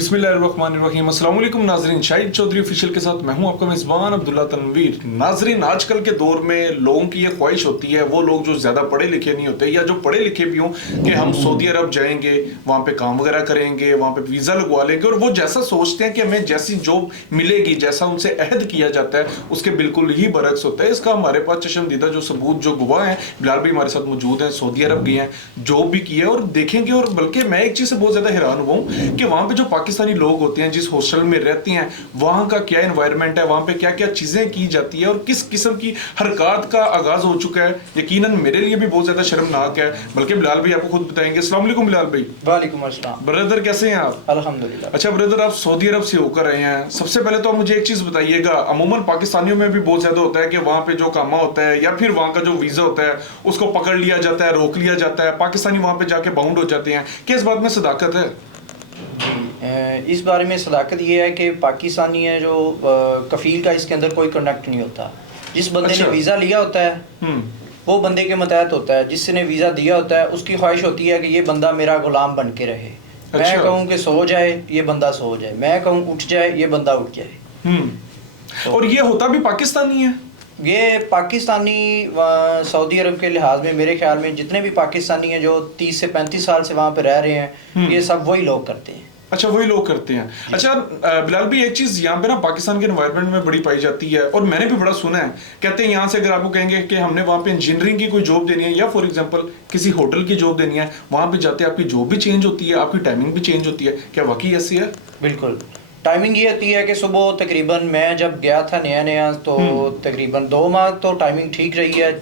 बिस्मिल्लाहिर्रहमानिर्रहीम। अस्सलाम वालेकुम नाजरीन, शाहिद चौधरी ऑफिशियल के साथ मैं हूं आपका मेज़बान अब्दुल्ला तनवीर। नाजरीन, आजकल के दौर में लोगों की ये ख्वाहिश होती है, वो लोग जो ज़्यादा पढ़े लिखे नहीं होते या जो पढ़े लिखे भी हों, कि हम सऊदी अरब जाएंगे, वहाँ पे काम वगैरह करेंगे, वहाँ पे वीज़ा लगवा लेंगे और वो जैसा सोचते हैं कि हमें जैसी जॉब मिलेगी, जैसा उनसे अहद किया जाता है, उसके बिल्कुल ही बरक्स होता है। इसका हमारे पास चश्मदीदा जो सबूत, जो गवाह हैं, बिलाल भी हमारे साथ मौजूद हैं, सऊदी अरब गए हैं, जॉब भी की है और देखेंगे। और बल्कि मैं एक चीज़ से बहुत ज़्यादा हैरान हुआ हूँ कि वहाँ पे जो पाकिस्तानी लोग होते हैं, जिस हॉस्टल में रहती हैं, वहाँ का क्या एनवायरनमेंट है, वहाँ पे क्या क्या चीज़ें की जाती है और किस किस्म की हरकत का आगाज़ हो चुका है, यकीनन मेरे लिए भी बहुत ज़्यादा शर्मनाक है। बल्कि बिलाल भाई आपको खुद बताएंगे। अस्सलाम वालेकुम बिलाल भाई। वालेकुम अस्सलाम। ब्रदर कैसे हैं आप? अल्हम्दुलिल्लाह। अच्छा ब्रदर, आप सऊदी अरब से होकर आए हैं, सबसे पहले तो आप मुझे एक चीज़ बताइएगा, अमूमन पाकिस्तानियों में भी बहुत ज़्यादा होता है कि वहाँ पे जो कामा होता है या फिर वहाँ का जो वीज़ा होता है उसको पकड़ लिया जाता है, रोक लिया जाता है, पाकिस्तानी वहाँ पे जाके बाउंड हो जाते हैं। क्या इस बात में सदाकत है? इस बारे में सदाकत ये है कि पाकिस्तानी है जो कफील का इसके अंदर कोई कंडक्ट नहीं होता। जिस बंदे ने वीज़ा लिया होता है वो बंदे के मतहत होता है, जिसने वीज़ा दिया होता है उसकी ख्वाहिश होती है कि ये बंदा मेरा गुलाम बन के रहे। मैं कहूँ कि सो जाए ये बंदा सो जाए, मैं कहूँ उठ जाए ये बंदा उठ जाए। और ये होता भी पाकिस्तानी है? ये पाकिस्तानी सऊदी अरब के लिहाज में मेरे ख्याल में जितने भी पाकिस्तानी हैं जो 30 से 35 साल से वहाँ पे रह रहे हैं, ये सब वही लोग करते हैं। अच्छा, वही लोग करते हैं। अच्छा बिलाल भी, एक चीज यहाँ पे ना पाकिस्तान के एनवायरनमेंट में बड़ी पाई जाती है और मैंने भी बड़ा सुना है, कहते हैं यहाँ से अगर आपको कहेंगे कि हमने वहाँ पे इंजीनियरिंग की कोई जॉब देनी है या फॉर एग्जांपल किसी होटल की जॉब देनी है, वहाँ पे जाते आपकी जॉब भी चेंज होती है, आपकी टाइमिंग भी चेंज होती है। क्या वाकई ऐसी है? बिल्कुल, टाइमिंग ये होती है कि सुबह तकरीबन मैं जब गया था नया नया तो तकरीबन 2 माह तो टाइमिंग ठीक रही है,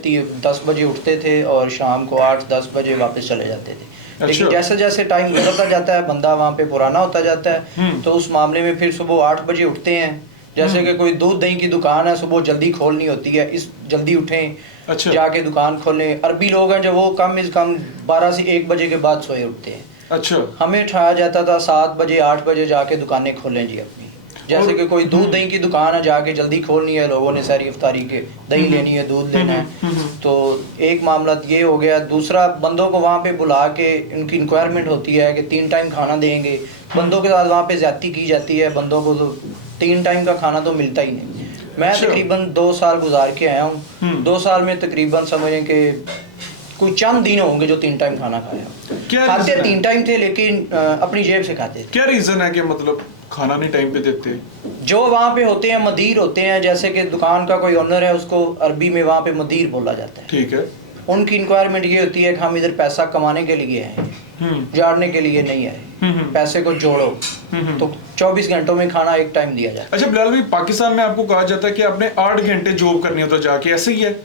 10 बजे उठते थे और शाम को 8-10 बजे वापस चले जाते थे। लेकिन जैसे जैसे टाइम गुजरता जाता है, बंदा वहाँ पे पुराना होता जाता है, तो उस मामले में फिर सुबह 8 बजे उठते हैं। जैसे कि कोई दूध दही की दुकान है, सुबह जल्दी खोलनी होती है, इस जल्दी उठें, अच्छा, जाके दुकान खोलें। अरबी लोग हैं जो वो कम से कम 12 से 1 बजे के बाद सोए उठते हैं। अच्छा, हमें उठाया जाता था 7 बजे 8 बजे जाके दुकानें खोलें जी अपनी। जैसे कि कोई दूध दही की दुकान है, जाके जल्दी खोलनी है, लोगों ने सारी इफ्तारी के दही लेनी है, दूध लेना है, तो एक मामला ये हो गया। दूसरा, बंदों को वहाँ पे बुला के उनकी इंक्वायरमेंट होती है कि 3 टाइम खाना देंगे। बंदों के साथ वहाँ पे ज्यादती की जाती है, बंदों को तो 3 टाइम का खाना तो मिलता ही नहीं। मैं तकरीबन 2 साल गुजार के आया हूँ। 2 साल में तकरीबन समझें कि कोई चंद दिन होंगे जो 3 टाइम खाना खाया। खाते 3 टाइम थे लेकिन अपनी जेब से खाते थे। क्या रीजन है कि मतलब खाना नहीं टाइम पे देते? जो वहाँ पे होते हैं मदीर होते हैं, जैसे कि दुकान का कोई ओनर है, उसको अरबी में वहाँ पे मदीर बोला जाता है। ठीक है। उनकी इंक्वायरमेंट ये होती है कि हम इधर पैसा कमाने के लिए आए, झाड़ने के लिए नहीं आए, पैसे को जोड़ो। तो 24 घंटों में खाना 1 टाइम दिया जाता है। अच्छा बिलाल भाई, पाकिस्तान में आपको कहा जाता है कि आपने 8 घंटे जॉब करनी होता है जाके, ऐसे ही है?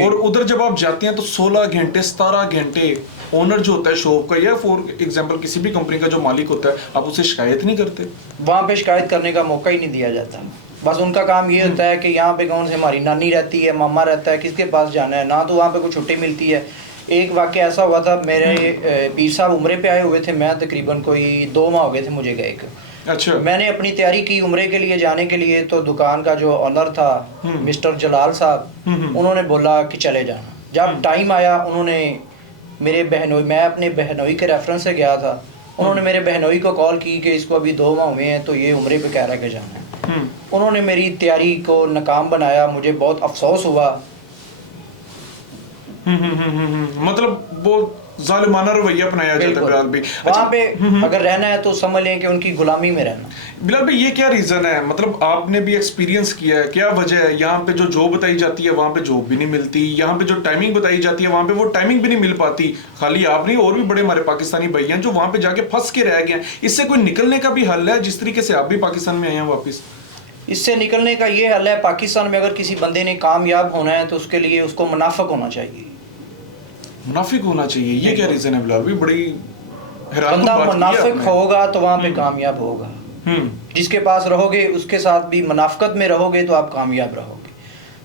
और उधर जब आप जाते हैं तो 16 घंटे 17 घंटे ओनर जो होता है शॉप का या फॉर एग्जांपल किसी भी कंपनी का जो मालिक होता है, आप उसे शिकायत नहीं करते? वहाँ पे शिकायत करने का मौका ही नहीं दिया जाता। बस उनका काम ये होता है कि यहाँ पे कौन से हमारी नानी रहती है, मामा रहता है, किसके पास जाना है, ना तो वहाँ पे कोई छुट्टी मिलती है। एक वाक़या ऐसा हुआ था, मेरे पीर साहब उम्रे पे आए हुए थे, मैं तकरीबन कोई 2 माह हो गए थे मुझे गए। अच्छा। मैंने अपनी तैयारी की उम्रे के लिए जाने के लिए, तो दुकान का जो ऑनर था मिस्टर जलाल साहब, उन्होंने बोला कि चले जाना। जब टाइम आया, उन्होंने मेरे बहनोई, मैं अपने बहनोई के रेफरेंस से गया था, उन्होंने मेरे बहनोई को कॉल की कि इसको अभी 2 माह हुए हैं तो ये उम्रे पे कह रहा है कि जाना है। उन्होंने मेरी तैयारी को नाकाम बनाया, मुझे बहुत अफसोस हुआ। मतलब वो जालिमाना रवैया अपनाया जाता है बिलाल भाई। वहाँ पे अगर रहना है तो समझ लें कि उनकी गुलामी में रहना। बिलाल भाई, ये क्या रीजन है? मतलब आपने भी एक्सपीरियंस किया है, क्या वजह है? यहाँ पे जो जॉब बताई जाती है वहाँ पे जॉब भी नहीं मिलती, यहाँ पे जो टाइमिंग बताई जाती है वहाँ पे वो टाइमिंग भी नहीं मिल पाती। खाली आप नहीं, और भी बड़े हमारे पाकिस्तानी भाई हैं जो वहाँ पे जाके फंस के रह गए हैं। इससे कोई निकलने का भी हल है, जिस तरीके से आप भी पाकिस्तान में आए हैं वापिस? इससे निकलने का ये हल है, पाकिस्तान में अगर किसी बंदे ने कामयाब होना है तो उसके लिए उसको मुनाफिक होना चाहिए। मुनाफिक होना चाहिए? ये क्या रीजन है बिलाल भाई? बड़ी हैरान बंदा मुनाफिक होगा तो वहाँ पे कामयाब होगा। जिसके पास रहोगे उसके साथ भी मुनाफिकत में रहोगे तो आप कामयाब रहोगे।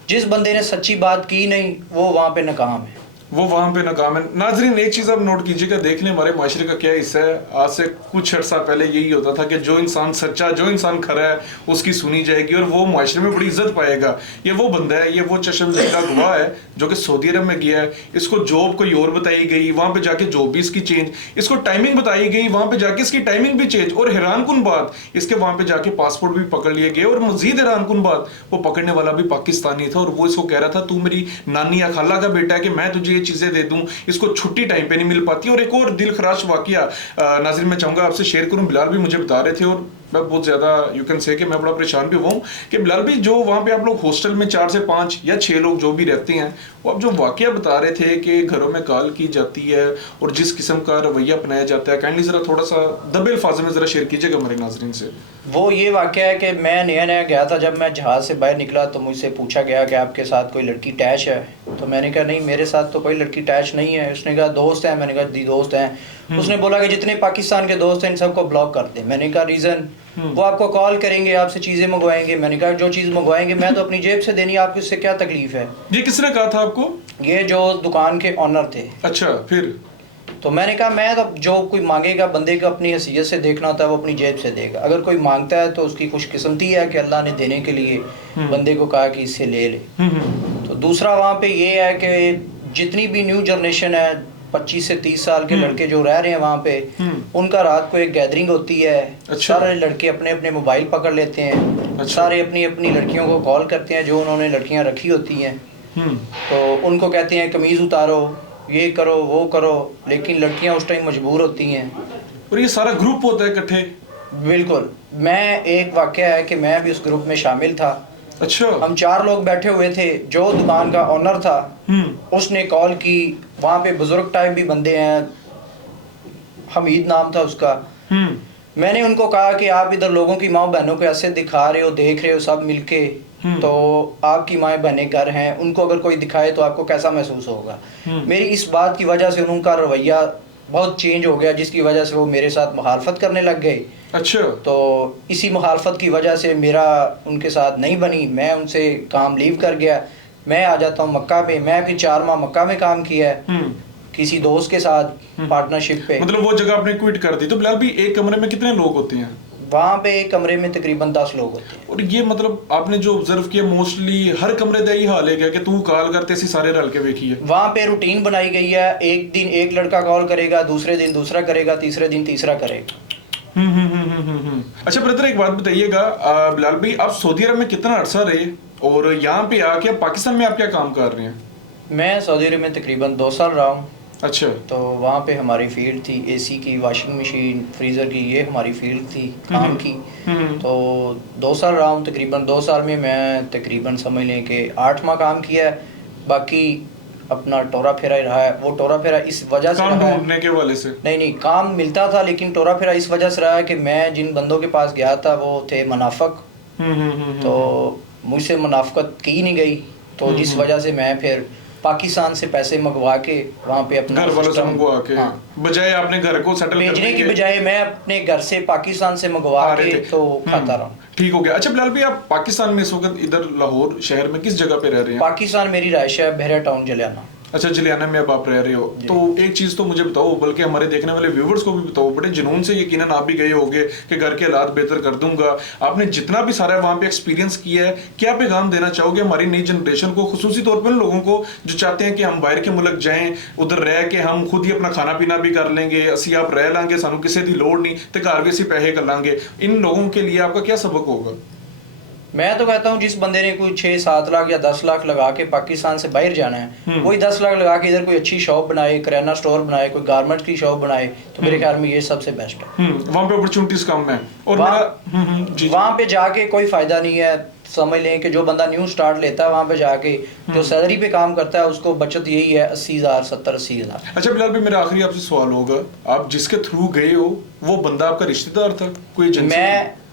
जिस बंदे ने सच्ची बात की नहीं वो वहाँ पे नाकाम है। वो वहां पे नाकाम है। नाजरीन एक चीज आप नोट कीजिएगा, देख लें हमारे माशरे का क्या हिस्सा है। आज से कुछ अर्सा पहले यही होता था कि जो इंसान सच्चा, जो इंसान खरा है उसकी सुनी जाएगी और वो माशरे में बड़ी इज्जत पाएगा। ये वो बंदा है, ये वो चश्मदीदा गवाह है जो कि सऊदी अरब में गया है। इसको जॉब कोई और बताई गई, वहां पे जाके जॉब भी इसकी चेंज, इसको टाइमिंग बताई गई, वहां पे जाके इसकी टाइमिंग भी चेंज। और हैरान कुन बात, इसके वहां पे जाके पासपोर्ट भी पकड़ लिए गए। और मजीद हैरान कुन बात, वो पकड़ने वाला भी पाकिस्तानी था और वो इसको कह रहा था तू मेरी नानी या खाला का बेटा है कि मैं तुझे ये चीजें दे दूं। इसको छुट्टी टाइम पे नहीं मिल पाती। और एक और दिल खराश वाकया नाज़रीन मैं चाहूंगा आपसे शेयर करूं। बिलाल भी मुझे बता रहे थे और मैं बहुत ज्यादा यू कैन से कि मैं बड़ा परेशान भी हुआ हूं कि बिलाल भी जो वहां पे आप लोग हॉस्टल में 4 से 5 या 6 लोग जो भी रहते हैं, वो आप जो वाकया बता रहे थे कि घरों में कॉल की जाती है और जिस किस्म का रवैया अपनाया जाता है, काइंडली जरा थोड़ा सा दबे अल्फाज में जरा शेयर कीजिएगा हमारे नाज़रीन से। वो ये वाकया है कि मैं नया नया गया था, जब मैं जहाज़ से बाहर निकला तो मुझसे पूछा गया कि आपके साथ कोई लड़की अटैच है। तो मैंने कहा नहीं, मेरे साथ तो कोई लड़की अटैच नहीं है। उसने कहा दोस्त है। मैंने कहा दी दोस्त हैं। उसने बोला कि जितने पाकिस्तान के दोस्त हैं इन सबको ब्लॉक कर दे। मैंने कहा रीज़न? वो आपको कॉल करेंगे, आपसे चीज़ें मंगवाएंगे। मैंने कहा जो चीज़ मंगवाएंगे मैं तो अपनी जेब से देनी है, आपको इससे क्या तकलीफ है? ये किसने कहा था आपको? ये जो दुकान के ऑनर थे। अच्छा, फिर? तो मैंने कहा मैं तो जो कोई मांगेगा बंदे को अपनी हैसियत से देखना होता है, वो अपनी जेब से देगा। अगर कोई मांगता है तो उसकी खुशकिस्मती है कि अल्लाह ने देने के लिए बंदे को कहा कि इससे ले ले। तो दूसरा वहाँ पे ये है कि जितनी भी न्यू जनरेशन है, 25 से 30 साल के लड़के जो रह रहे हैं वहाँ पे, उनका रात को एक गैदरिंग होती है। अच्छा। सारे लड़के अपने अपने मोबाइल पकड़ लेते हैं। अच्छा। सारे अपनी अपनी लड़कियों को कॉल करते हैं जो उन्होंने लड़कियाँ रखी होती हैं। तो उनको कहते हैं कमीज़ उतारो, ये करो, वो करो, लेकिन लड़कियां उस टाइम मजबूर होती हैं। और ये सारा ग्रुप होता है इकट्ठे? बिल्कुल। मैं एक वाकया है कि मैं भी उस ग्रुप में शामिल था। अच्छा। हम 4 लोग बैठे हुए थे। जो दुकान का ऑनर था उसने कॉल की। वहाँ पे बुजुर्ग टाइप भी बंदे हैं, हमीद नाम था उसका। मैंने उनको कहा कि आप इधर लोगों की माँ बहनों को ऐसे दिखा रहे हो, देख रहे हो सब मिलके, तो आपकी माएँ बहनें घर हैं, उनको अगर कोई दिखाए तो आपको कैसा महसूस होगा? मेरी इस बात की वजह से उनका रवैया बहुत चेंज हो गया, जिसकी वजह से वो मेरे साथ मुखालफत करने लग गए। अच्छा। तो इसी मुखालफत की वजह से मेरा उनके साथ नहीं बनी। मैं उनसे काम लीव कर गया। मैं आ जाता हूँ मक्का में। मैं भी 4 माह मक्का में काम किया है किसी दोस्त के साथ पार्टनरशिप पे। मतलब वो जगह आपने क्विट कर दी। तो बिलाल भी एक कमरे में कितने लोग होते हैं? वहाँ पे एक कमरे में तकरीबन 10 लोग होते हैं। और ये मतलब आपने जो ऑब्जर्व किया मोस्टली हर कमरे का ही हाल है क्या कि तू कॉल करते सी सारे रल के देखी है? वहाँ पे रूटीन बनाई गई है। एक दिन एक लड़का कॉल करेगा, दूसरे दिन दूसरा करेगा, तीसरे दिन तीसरा करेगा। अच्छा ब्रदर, एक बात बताइएगा, बिलाल भाई आप सऊदी अरब में कितना अरसा रहे और यहाँ पे आके पाकिस्तान में आप क्या काम कर रहे हैं? मैं सऊदी अरब में तकरीबन 2 साल रहा हूँ। अच्छा। तो वहाँ पे हमारी फील्ड थी एसी की, वॉशिंग मशीन, फ्रीज़र की, ये हमारी फील्ड थी काम की। तो 2 साल रहा हूँ। तकरीबन 2 साल में मैं तकरीबन समझ लें कि 8 माह काम किया है। बाकी अपना टोरा फेरा ही रहा है। वो टोरा फेरा इस वजह से काम रहा ढूंढने के वाले से? नहीं, काम मिलता था, लेकिन टोरा फेरा इस वजह से रहा है कि मैं जिन बंदों के पास गया था वो थे मुनाफिक। तो मुझसे मुनाफिकत की नहीं गई। तो जिस वजह से मैं फिर पाकिस्तान से पैसे मंगवा के वहाँ पे अपना घर वालों से मंगवा के, बजाय आपने घर को सेटल भेजने की बजाय मैं अपने घर से पाकिस्तान से मंगवा के तो खाता रहा। ठीक हो गया। अच्छा बिलाल भाई, आप पाकिस्तान में इस वक्त इधर लाहौर शहर में किस जगह पे रह रहे हैं? पाकिस्तान मेरी राइश है बहरा टाउन जलियाना। अच्छा, जलियाना में अब आप रह रहे हो। तो एक चीज तो मुझे बताओ, बल्कि हमारे देखने वाले व्यूवर्स को भी बताओ, बड़े जुनून से यकीनन आप भी गए होगे कि घर के हालात बेहतर कर दूंगा। आपने जितना भी सारा वहाँ पे एक्सपीरियंस किया है, क्या पैगाम देना चाहोगे हमारी नई जनरेशन को, खुसूसी तौर पर उन लोगों को जो चाहते हैं कि हम बाहर के मुल्क जाएं, उधर रह के हम खुद ही अपना खाना पीना भी कर लेंगे, असी आप रह लांगे, सानू किसी की लोड़ नहीं, तो घर भी असी पैसे कर लांगे। इन लोगों के लिए आपका क्या सबक होगा? मैं तो कहता हूँ जिस बंदे ने कोई 6-7 लाख या 10 लाख लगा के पाकिस्तान से बाहर जाना है, वही 10 लाख लगा के इधर कोई अच्छी शॉप बनाए, किराना स्टोर बनाए, कोई गारमेंट्स की शॉप बनाए, तो मेरे ख्याल में ये सबसे बेस्ट है। वहाँ पे अपॉर्चुनिटीज कम है और वहाँ पे जाके कोई फायदा नहीं है। समझ लें कि जो बंदा न्यू स्टार्ट लेता है वहाँ पे जाके जो सैलरी पे काम करता है उसको बचत यही है 80,000, 70-80,000। अच्छा बिलाल भाई, मेरा आखिरी आपसे सवाल होगा, आप जिसके थ्रू गए हो वो बंदा आपका रिश्तेदार था कोई?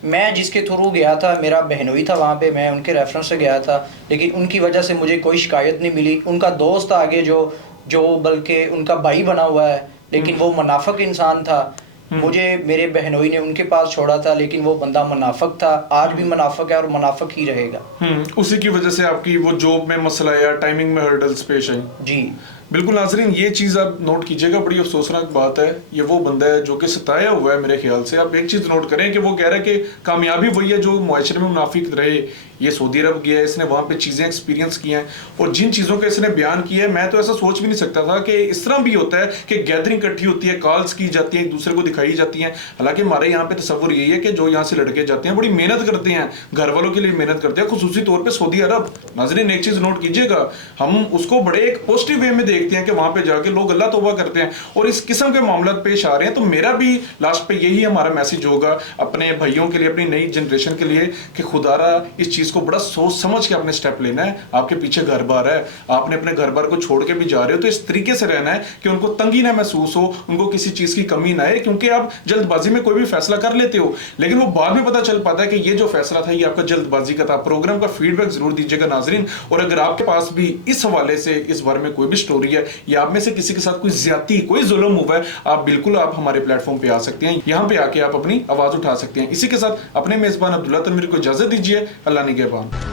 मैं जिसके थ्रू गया था मेरा बहनोई था वहाँ पे, मैं उनके रेफरेंस से गया था, लेकिन उनकी वजह से मुझे कोई शिकायत नहीं मिली। उनका दोस्त आगे जो बल्कि उनका भाई बना हुआ है, लेकिन वो मुनाफिक इंसान था। मुझे मेरे बहनोई ने उनके पास छोड़ा था, लेकिन वो बंदा मुनाफिक था, आज भी मुनाफिक है और मुनाफिक ही रहेगा। उसी की वजह से आपकी वो जॉब में मसला या टाइमिंग में हर्डल्स पेश आई? जी। बिल्कुल नाजरीन, ये चीज़ आप नोट कीजिएगा, बड़ी अफसोसनाक बात है। ये वो बंदा है जो कि सताया हुआ है मेरे ख्याल से। आप एक चीज़ नोट करें कि वो कह रहा है कि कामयाबी वही है जो मुआशरे में मुनाफिक रहे। ये सऊदी अरब गया है, इसने वहाँ पे चीज़ें एक्सपीरियंस की हैं और जिन चीज़ों के इसने बयान किया है, मैं तो ऐसा सोच भी नहीं सकता था कि इस तरह भी होता है कि गैदरिंग इकट्ठी होती है, कॉल्स की जाती है, एक दूसरे को दिखाई जाती हैं। हालांकि हमारे यहाँ पे तस्वुर यही है कि जो यहाँ से लड़के जाते हैं बड़ी मेहनत करते हैं, घर वालों के लिए मेहनत करते हैं, खुसूसी तौर पर सऊदी अरब। नाजरीन एक चीज़ नोट कीजिएगा, हम उसको बड़े एक पॉजिटिव वे में देखते हैं कि वहाँ पे जाके लोग अल्लाह तौबा करते हैं और इस किस्म के मामला पेश आ रहे हैं। तो मेरा भी लास्ट पे यही हमारा मैसेज होगा अपने भाइयों के लिए, अपनी नई जनरेशन के लिए कि खुदारा इस चीज़ को बड़ा सोच समझ के अपने स्टेप लेना है। आपके पीछे घर बार है, आपने अपने घर बार को छोड़ के भी जा रहे हो तो इस तरीके से रहना है कि उनको तंगी ना महसूस हो, उनको किसी चीज़ की कमी ना आए। क्योंकि आप जल्दबाजी में कोई भी फैसला कर लेते हो लेकिन वो बाद में पता चल पाता है कि ये जो फैसला था ये आपका जल्दबाजी का था। प्रोग्राम का फीडबैक जरूर दीजिएगा नाजरीन, और अगर आपके पास भी इस हवाले से इस बारे में कोई भी स्टोरी है या आप में से किसी के साथ कोई ज्यादती, कोई जुल्म हुआ है, आप बिल्कुल आप हमारे प्लेटफॉर्म पे आ सकते हैं, यहाँ पे आके आप अपनी आवाज उठा सकते हैं। इसी के साथ अपने मेजबान अब्दुल्ला तनवीर को इजाजत दीजिए। अल्लाह निगहबान।